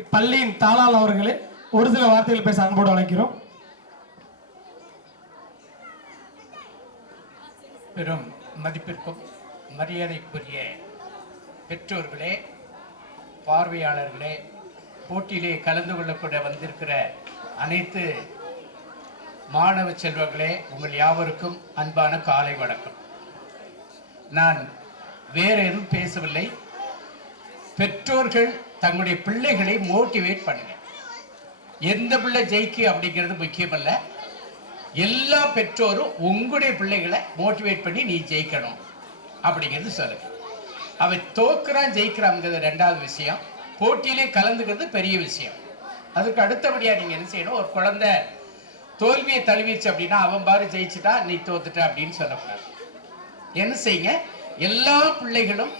இப்பள்ளியின் தாளாளர் அவர்களே ஒரு சில வார்த்தைகள் பேச அன்போடு அழைக்கிறோம். பெரும் மதிப்பிற்கும் மரியாதைக்குரிய பெற்றோர்களே, பார்வையாளர்களே, போட்டியிலே கலந்து கொள்ளக்கூட வந்திருக்கிற அனைத்து மாணவ செல்வங்களே, உங்கள் யாவருக்கும் அன்பான காலை வணக்கம். நான் வேற எதுவும் பேசவில்லை. பெற்றோர்கள் தங்களுடைய பிள்ளைகளை மோட்டிவேட் பண்ணுங்க. எந்த பிள்ளை ஜெயிக்கு அப்படிங்கிறது முக்கியமல்ல. எல்லா பெற்றோரும் உங்களுடைய பிள்ளைகளை மோட்டிவேட் பண்ணி நீ ஜெயிக்கணும் அப்படிங்கிறது சொல்லுங்க. அவன் தோக்குறான் ஜெயிக்கிறாங்கிறது ரெண்டாவது விஷயம். போட்டியிலே கலந்துக்கிறது பெரிய விஷயம். அதுக்கு அடுத்தபடியாக நீங்கள் என்ன செய்யணும், ஒரு குழந்தை தோல்வியை தழுவிச்சு அப்படின்னா அவன் பாரு ஜெயிச்சுட்டா நீ தோத்துட்ட அப்படின்னு சொல்லக்கூடாது. என்ன செய்யுங்க, எல்லா பிள்ளைகளும்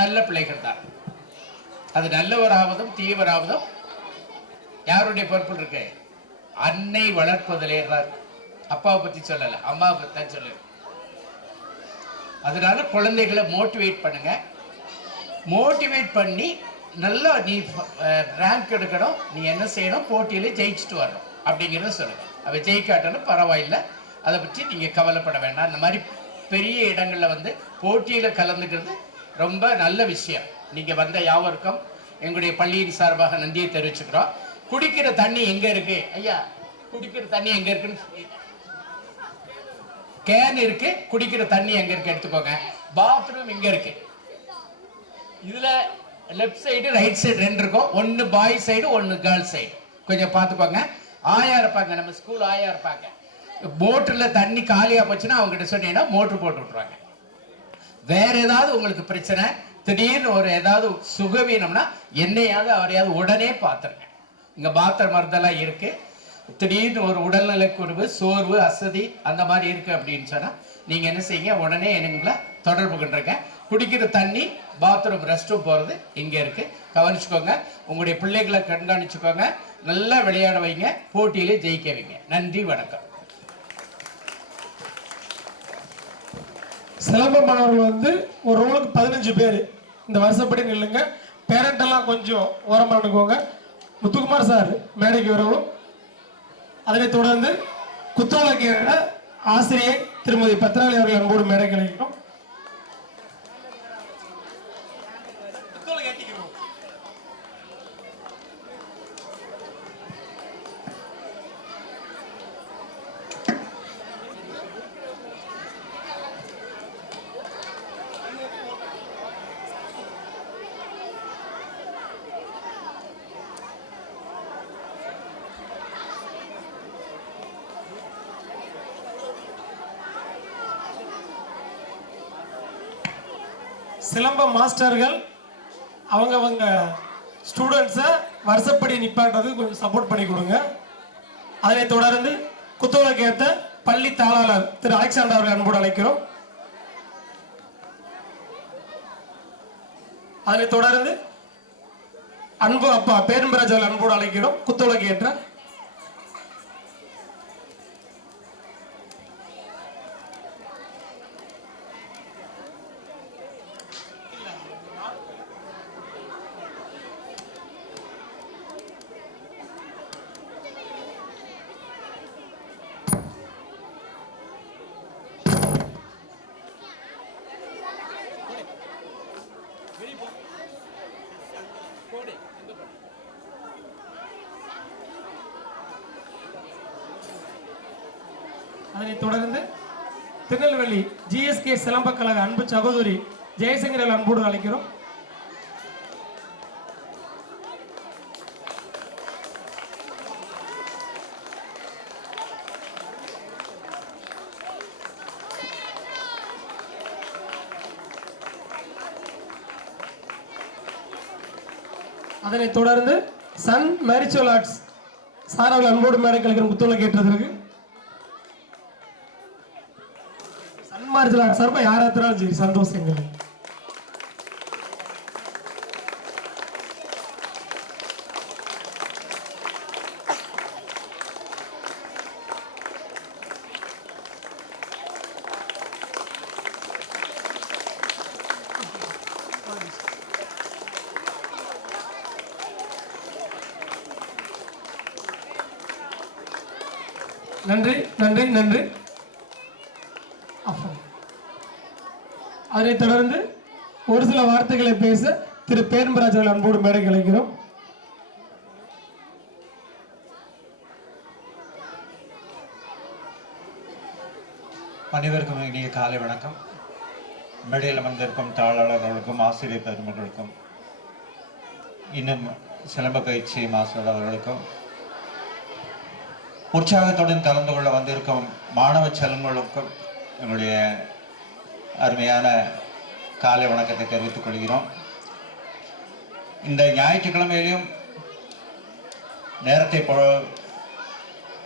நல்ல பிள்ளைகள் தான். அது நல்லவராவதும் தீவராவதும் யாருடைய பொறுப்பு இருக்கு? அன்னை வளர்ப்பதிலே. அப்பாவை பத்தி சொல்லல, அம்மாவை பத்தி தான் சொல்லு. அதனால குழந்தைகளை மோட்டிவேட் பண்ணுங்க. மோட்டிவேட் பண்ணி நல்லா நீ ரேங்க் எடுக்கணும், நீ என்ன செய்யணும், போட்டியில ஜெயிச்சுட்டு வரணும் அப்படிங்கிறத சொல்லுங்க. அவ ஜெயிக்காட்டாலும் பரவாயில்லை, அதை பற்றி நீங்க கவலைப்பட வேண்டாம். அந்த மாதிரி பெரிய இடங்கள்ல வந்து போட்டியில கலந்துக்கிறது ரொம்ப நல்ல விஷயம். நீங்க வந்த யாவருக்கும் எங்களுடைய பள்ளியின் சார்பாக நன்றியை தெரிவிச்சுக்கிறோம். குடிக்கிற தண்ணி எங்க இருக்கு ஐயா? குடிக்கிற தண்ணி எங்க இருக்குன்னு கேன் இருக்கு. குடிக்கிற தண்ணி எங்க இருக்கு எடுத்துக்கோங்க. பாத்ரூம் இங்க இருக்கு. இதுல லெஃப்ட் சைடு ரைட் சைடு ரெண்டு இருக்கும். ஒன்னு பாய் சைடு ஒன்னு கேர்ள் சைடு. கொஞ்சம் பார்த்துக்கோங்க. ஆயா இருப்பாங்க, நம்ம ஸ்கூல் ஆயா இருப்பாங்க. மோட்டர்ல தண்ணி காலியா போச்சுன்னா அவங்க கிட்ட சொன்னீங்கன்னா மோட்டர் போட்டு விட்டுருவாங்க. வேற ஏதாவது உங்களுக்கு பிரச்சனை, திடீர்னு ஒரு ஏதாவது சுகவீனம்னா என்னையாவது அவரையாவது உடனே பார்த்துருங்க. இங்க பாத்திர மருந்தெல்லாம் இருக்கு. திடீர்னு ஒரு உடல்நல குறைவு, சோர்வு, அசதி அந்த மாதிரி இருக்கு அப்படின்னு சொன்னா நீங்க என்ன செய்யுங்க, உடனே எங்களை தொடர்பு கொண்டிருக்க. குடிக்கிற தண்ணி, பாத்ரூம், ரெஸ்ட் ரூம் போறது இங்க இருக்கு. கவனிச்சுக்கோங்க. உங்களுடைய பிள்ளைகளை கண்காணிச்சுக்கோங்க. நல்லா விளையாட வைங்க, போட்டியிலே ஜெயிக்க வைங்க. நன்றி, வணக்கம். சிலம்ப மாணவர்கள் வந்து ஒரு ரோலுக்கு 15 பேர். இந்த வருஷப்படி நில்லுங்க. பேரண்ட் எல்லாம் கொஞ்சம் ஓரமாக அனுப்புவாங்க. முத்துக்குமார் சார் மேடைக்கு வரவும். அதனைத் தொடர்ந்து குத்தோலக்கிற ஆசிரியை திருமதி பத்ராளி அவர்கள் அன்போடு மேடை கழிக்கிறோம். சிலம்ப மாஸ்டர்கள் அவங்க ஸ்டூடெண்ட்ஸை வருஷப்படி நிப்பாட்டுறது கொஞ்சம் சப்போர்ட் பண்ணி கொடுங்க. அதனைத் தொடர்ந்து குத்தோலக்கேத்த பள்ளி தாளாளர் திரு அலெக்சாண்டர் அவர்கள் அன்போடு அழைக்கிறோம். அதனைத் தொடர்ந்து அன்பு அப்பா பேரும்பராஜ் அவர்கள் அன்போடு அழைக்கிறோம். குத்தோலக்கேற்ற அதனைத் தொடர்ந்து திருநெல்வேலி ஜிஎஸ்கே சிலம்ப கழக அன்பு சகோதரி ஜெயசங்கர் அன்போடு அழைக்கிறோம். அதனைத் தொடர்ந்து சன் மேரிச்சுவல் ஆர்ட்ஸ் சார் அவர்கள் அன்போடு மேடை கழிக்கிறோம். குத்தோலை கேட்டதற்கு சன்மார்ஜில் சார்பா யாராத்திராலும் சரி சந்தோஷங்கள். நன்றி நன்றி நன்றி. அதனைத் தொடர்ந்து ஒரு சில வார்த்தைகளை பேச திரு பேரன்பராஜ் அவர்கள் அன்போடு மேடைக்கு அழைக்கிறோம். அனைவருக்கும் இனிய காலை வணக்கம். மேடையில் அமர்ந்திருக்கும் தாளாளர்களுக்கும் ஆசிரியர் பெருமக்களுக்கும் இன்னும் சிலம்ப பயிற்சி மாஸ்டர் அவர்களுக்கும் உற்சாகத்துடன் கலந்து கொள்ள வந்திருக்கும் மாணவ செல்வங்களுக்கும் எங்களுடைய அருமையான காலை வணக்கத்தை தெரிவித்துக் கொள்கிறோம். இந்த ஞாயிற்றுக்கிழமையிலும் நேரத்தை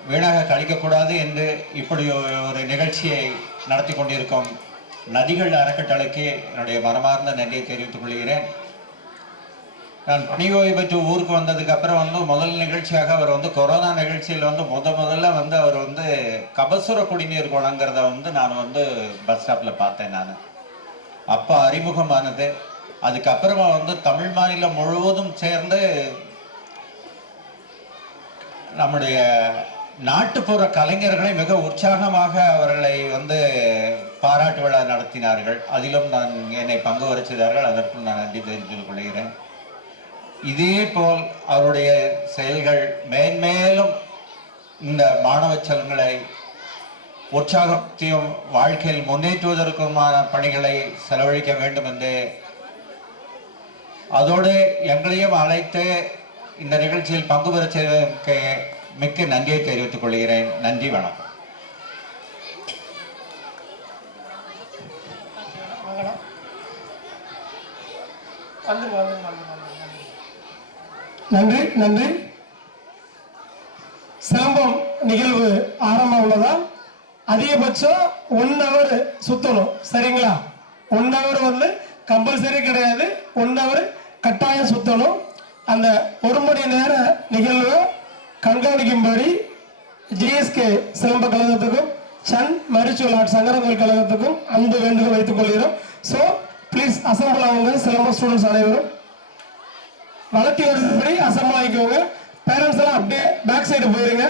வீணாக கழிக்கக்கூடாது என்று இப்படி ஒரு நிகழ்ச்சியை நடத்தி கொண்டிருக்கும் நதிகள் அறக்கட்டளைக்கு என்னுடைய மனமார்ந்த நன்றியை தெரிவித்துக் கொள்கிறேன். நான் பணி ஓய்வு பெற்று ஊருக்கு வந்ததுக்கு அப்புறம் முதல் நிகழ்ச்சியாக அவர் கொரோனா நிகழ்ச்சியில் முதல்ல அவர் கபசுர குடிநீர் வழங்குறத நான் பஸ் ஸ்டாப்பில் பார்த்தேன். நான் அப்போ அறிமுகமானது. அதுக்கப்புறமா தமிழ் மாநிலம் முழுவதும் சேர்ந்து நம்முடைய நாட்டுப்புற கலைஞர்களை மிக உற்சாகமாக அவர்களை பாராட்டு விழா நடத்தினார்கள். அதிலும் என்னை பங்கு வகித்தார்கள். அதற்கும் நான் நன்றி தெரிவித்துக் கொள்கிறேன். இதே போல் அவருடைய செயல்கள் மேன்மேலும் இந்த மாணவ செல்வங்களை உற்சாகத்தையும் வாழ்க்கையில் முன்னேற்றுவதற்குமான பணிகளை செலவழிக்க வேண்டும் என்று அதோடு எங்களையும் அழைத்து இந்த நிகழ்ச்சியில் பங்கு பெற செய்வதற்கு மிக்க நன்றியை தெரிவித்துக் கொள்கிறேன். நன்றி, வணக்கம். நன்றி நன்றி. சிலம்பம் நிகழ்வு ஆரம்பம் உள்ளதால் அதிகபட்சம் 1 hour சுத்தணும். சரிங்களா? 1 hour கம்பல்சரி கிடையாது. 1 hour கட்டாயம் சுத்தணும். அந்த 1 மணி நேர நிகழ்வை கண்காணிக்கும்படி ஜிஎஸ்கே சிலம்ப கழகத்துக்கும் சன் மரிச்சுவல் ஆர்ட் சங்கரங்கள் கழகத்துக்கும் அன்பு வேண்டுகோள் வைத்துக் கொள்கிறோம். ஸோ ப்ளீஸ் அசம்பிள் ஆகுங்க. சிலம்ப ஸ்டூடெண்ட்ஸ் அனைவரும் வளர்த்தி வருஷப்படி அசம்பிள் ஆகிக்கோங்க. பேரண்ட்ஸ் எல்லாம் அப்படியே பேக் சைடு போயிருங்க.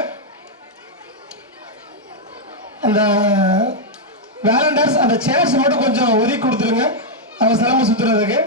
அந்த வேலண்டர்ஸ் அந்த சேர்ஸ் மட்டும் கொஞ்சம் ஒதுக்கி கொடுத்துருங்க அவங்க சிலம்பம் சுற்றுறதுக்கு.